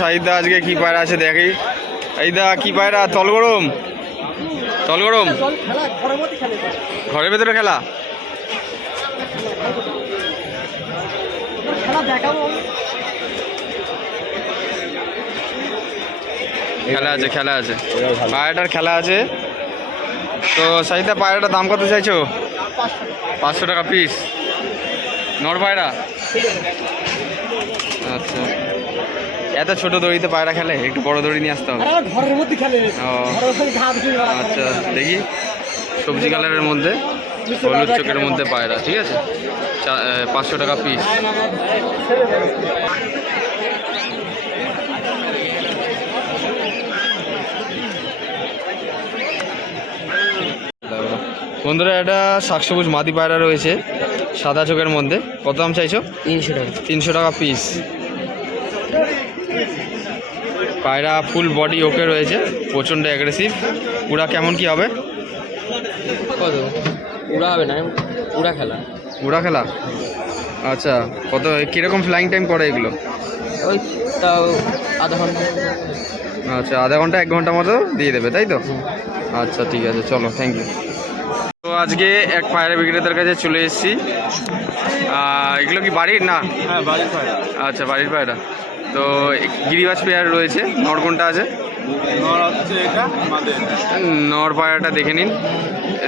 সাহিদা আজকে কি পায়রা আছে দেখি। এইদা কি পায়রা? তল গরম। তল গরম। ঘরের ভেতরে খেলা? খেলা আছে খেলা আছে। পায়রাটার খেলা আছে। তো সাহিদা, পায়রাটার দাম কত চাইছো? পাঁচশো টাকা পিস নর পায়রা? আচ্ছা। এত ছোট দড়িতে পায়রা খেলে একটু বড় দড়ি নিয়ে আসতে হবে। ঘরের মধ্যে খেলে। আচ্ছা দেখি। সবজি কালারের মধ্যে হলুদ চোখের মধ্যে পায়রা ঠিক আছে? চা- পাঁচশো টাকা পিস বন্ধুরা এটা শাকসবুজ মাদি পায়রা রয়েছে সাদা চোখের মধ্যে। কত দাম চাইছো? তিনশো টাকা। তিনশো টাকা পিস পায়রা ফুল বডি ওকে রয়েছে প্রচণ্ড অ্যাগ্রেসিভ পুরা কেমন কি হবে? কত? উড়া হবে না উড়া খেলা। উড়া খেলা? আচ্ছা কত? কীরকম ফ্লাইং টাইম করে এগুলো? ওই তাও আধা ঘণ্টা। আচ্ছা আধা ঘণ্টা এক ঘণ্টা মতো দিয়ে দেবে তাই তো? আচ্ছা ঠিক আছে চলো থ্যাংক ইউ তো আজকে এক পায়রা বিক্রেতার কাছে চলে এসেছি। এগুলো কি বাড়ির? না? হ্যাঁ বাড়ির পায়রা। আচ্ছা বাড়ির পায়রা। তো গিরিবাজ পেয়ার রয়েছে নর কোনটা আছে হচ্ছে নর পায়রাটা দেখে নিন।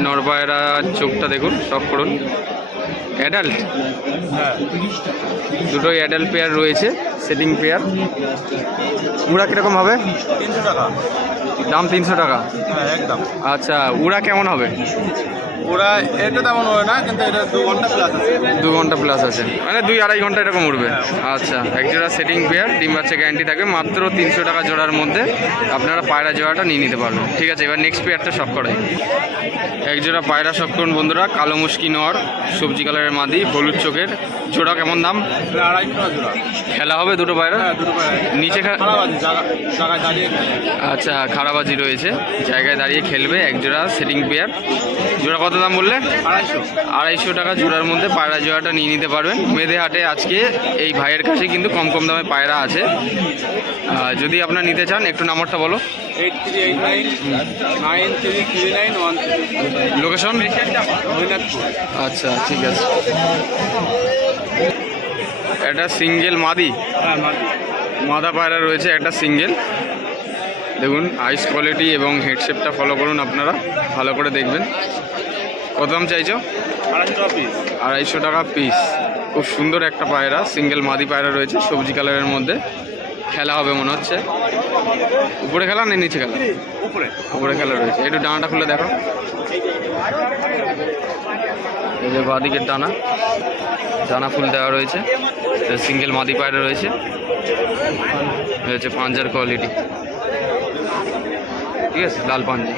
নর পায়রা চোখটা দেখুন সব করুন। অ্যাডাল্ট দুটোই অ্যাডাল্ট পেয়ার রয়েছে সেটিং পেয়ার। উড়া কীরকম হবে? তিনশো টাকা। দাম তিনশো টাকা। হ্যাঁ আচ্ছা উড়া কেমন হবে? ওরা এটা তেমন হয় না কিন্তু এটা দু ঘণ্টা প্লাস আছে। দু ঘণ্টা প্লাস আছে। মানে দুই আড়াই ঘণ্টা এরকম উঠবে আচ্ছা এক জোড়া সেটিং পেয়ার ডিম বাচ্চা গ্যারান্টি থাকে মাত্র তিনশো টাকা জোড়ার মধ্যে আপনারা পায়রা জোড়াটা নিয়ে নিতে পারবেন। ঠিক আছে এবার নেক্সট পেয়ারটা সব করাই এক জোড়া পায়রা সব করুন বন্ধুরা কালো মুশকি নর সবজি কালারের মাদি হলুদ চোখের। জোড়া কেমন দাম? খেলা হবে দুটো পায়রা? হ্যাঁ নিচে আচ্ছা খারাবাজি রয়েছে। জায়গায় দাঁড়িয়ে খেলবে এক জোড়া সেটিং পেয়ার জোড়া কত দাম বললে আড়াইশো। আড়াইশো টাকা জোড়ার মধ্যে পায়রা জোড়াটা নিয়ে নিতে পারবেন। মেদে হাটে আজকে এই ভাইয়ের কাছে কিন্তু কম কম দামে পায়রা আছে। যদি আপনারা নিতে চান একটু নাম্বারটা বলো। লোকেশন? আচ্ছা ঠিক আছে। একটা সিঙ্গেল মাদি। হ্যাঁ মাদা। পায়রা রয়েছে একটা সিঙ্গেল। দেখুন আইস কোয়ালিটি এবং হেডশেপটা ফলো করুন আপনারা। ভালো করে দেখবেন। কত দাম চাইছো? আড়াইশো টাকা পিস আড়াইশো টাকা পিস খুব সুন্দর একটা পায়রা সিঙ্গেল মাদি পায়রা রয়েছে সবজি কালারের মধ্যে। খেলা হবে মনে হচ্ছে। উপরে খেলা না নিচে খেলা? উপরে। উপরে খেলা রয়েছে। একটু ডানাটা খুলে দেখো। এই যে বাদিকের ডানা। ডানা ফুল দেওয়া রয়েছে। সিঙ্গেল মাদি পায়রা রয়েছে। হচ্ছে পাঞ্জার কোয়ালিটি ঠিক আছে? লাল পাঞ্জা।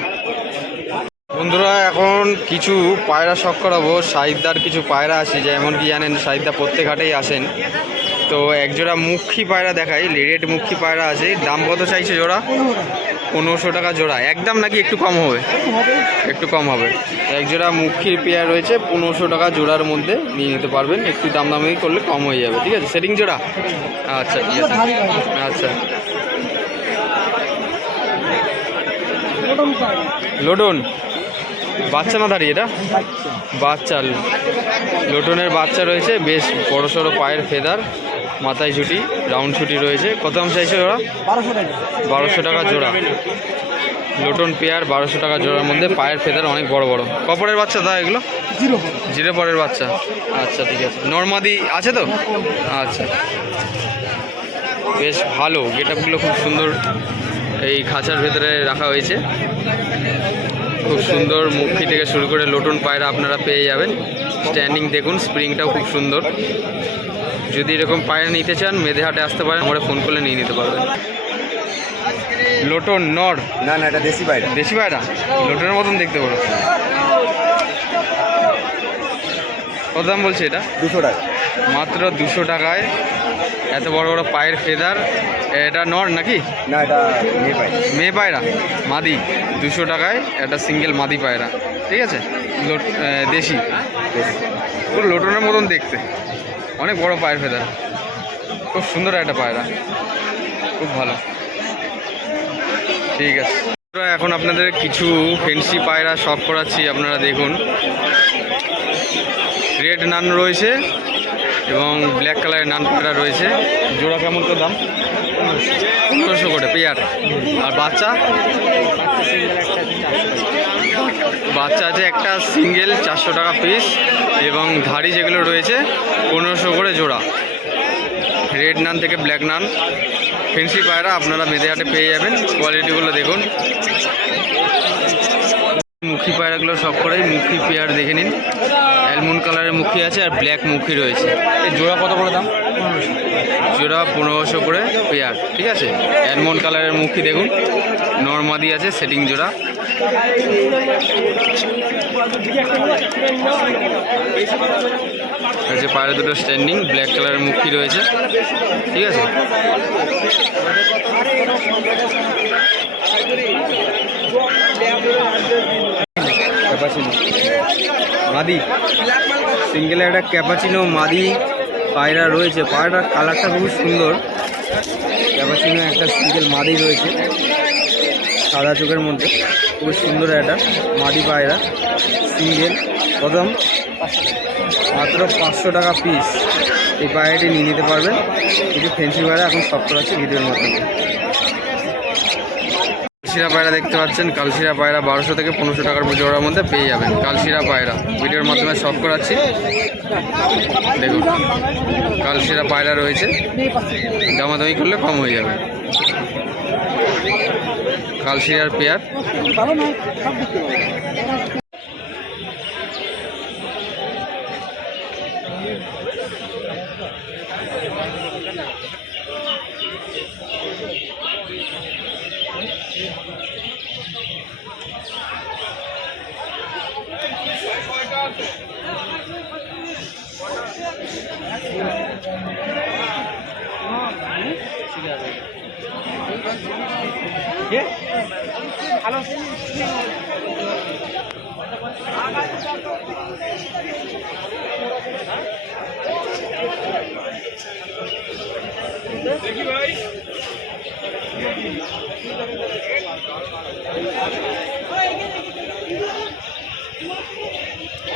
বন্ধুরা এখন কিছু পায়রা শখ করাবো সাহিদার কিছু পায়রা আছে যেমন কি জানেন সাহিদা প্রত্যেক হাটেই আসেন। তো একজোড়া মুখী পায়রা দেখাই রেড মুখী পায়রা আছে দাম কত চাইছে জোড়া? পনেরোশো টাকা জোড়া একদম নাকি একটু কম হবে? একটু কম হবে। একজোড়া মুখির পেয়ার রয়েছে পনেরোশো টাকা জোড়ার মধ্যে নিয়ে নিতে পারবেন একটু দাম দামি করলে কম হয়ে যাবে ঠিক আছে? সেটিং জোড়া? আচ্ছা ঠিক আছে। আচ্ছা। লোডন? বাচ্চা না দাঁড়িয়ে এটা? বাচ্চা লোটনের বাচ্চা রয়েছে বেশ বড় সড়ো পায়ের ফেদার মাথায় ছুটি রাউন্ড ছুটি রয়েছে। কত দাম চাইছে ওরা? বারোশো টাকা। জোড়া। লোটন পেয়ার বারোশো টাকা জোড়ার মধ্যে পায়ের ফেদার অনেক বড় বড়। কপরের বাচ্চা দা এগুলো? জিরো জিরো পরের বাচ্চা। আচ্ছা ঠিক আছে। নর্মাদি আছে তো? আচ্ছা। বেশ ভালো। গেট আপগুলো খুব সুন্দর এই খাঁচার ভেতরে রাখা হয়েছে। খুব সুন্দর মুখি থেকে শুরু করে লোটন পায়রা আপনারা পেয়ে যাবেন। স্ট্যান্ডিং দেখুন স্প্রিংটাও খুব সুন্দর। যদি এরকম পায়রা নিতে চান মেধেহাটে আসতে পারেন আমরা ফোন করলে নিয়ে নিতে পারবেন। লোটন নর? না না এটা দেশি পায়রা। দেশি পায়রা? লোটনের মতন দেখতে পারো। কত দাম বলছে এটা? দুশো টাকা। মাত্র দুশো টাকায়। এত বড় বড় পায়ের ফেদার এটা নর নাকি? না এটা মেয়ে পায়রা। মাদি দুশো টাকায় একটা সিঙ্গেল মাদি পায়রা। ঠিক আছে? দেশি। পুরো লোটনের মতন দেখতে। অনেক বড় পায়ের ফেদার। খুব সুন্দর একটা পায়রা। খুব ভালো। ঠিক আছে। এখন আপনাদের কিছু ফেন্সি পায়রা শখ করাচ্ছি আপনারা দেখুন। রেড নান রয়েছে। এবং ব্ল্যাক কালারের নান পায়রা রয়েছে। জোড়া কেমন করে দাম? পনেরোশো করে পেয়ার। আর বাচ্চা? বাচ্চা আছে একটা সিঙ্গেল চারশো টাকা পিস এবং ধাড়ি যেগুলো রয়েছে, পনেরোশো করে জোড়া। রেড নান থেকে ব্ল্যাক নান। ফেন্সি পায়রা আপনারা মেদেহাটে পেয়ে যাবেন। কোয়ালিটিগুলো দেখুন। পায়রাগুলো সব করেই মুখী পেয়ার দেখে নিন। অ্যালমন্ড কালারের মুখী আছে আর ব্ল্যাক মুখী রয়েছে। এই জোড়া কত করে দাম? জোড়া পনেরোশো করে পেয়ার ঠিক আছে? অ্যালমন্ড কালারের মুখী দেখুন। নর্মাদি আছে সেটিং জোড়া। আছে পায়রা দুটো স্ট্যান্ডিং ব্ল্যাক কালারের মুখী রয়েছে ঠিক আছে? ক্যাপাচিনো। মাদি, সিঙ্গেলে একটা ক্যাপাচিনো মাদি পায়রা রয়েছে। পায়রার কালারটা খুব সুন্দর। ক্যাপাচিনো একটা সিঙ্গেল মাদি রয়েছে, সাদা চোখের মধ্যে। খুব সুন্দর একটা মাদি পায়রা, সিঙ্গেল। প্রথম মাত্র পাঁচশো টাকা পিস এই পায়রাটি নিয়ে নিতে পারবেন। কিছু ফেন্সি পায়রা এখন সব আছে ভিডিওর মাধ্যমে। কালশিরা পায়রা দেখতে পাচ্ছেন। কালশিরা পায়রা বারোশো থেকে পনেরোশো টাকার জোড়ার মধ্যে পেয়ে যাবেন। কালশিরা পায়রা। ভিডিওর মাধ্যমে সব করাচ্ছি। দেখুন, কালশিরা পায়রা রয়েছে। দামাদামি করলে কম হয়ে যাবে। কালশিরার পেয়ার। ভালো দেখি ভাই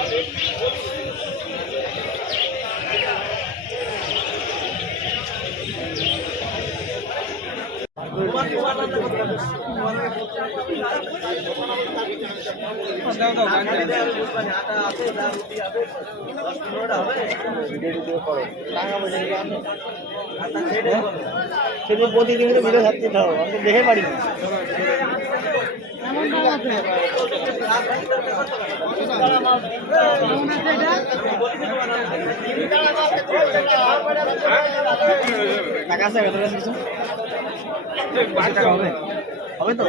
Thank you. সেদিন প্রতিদিন করে ভিডিও ছাড়তে হবে আমি তো দেখে পারি টাকা আছে কিছু? হবে। তো?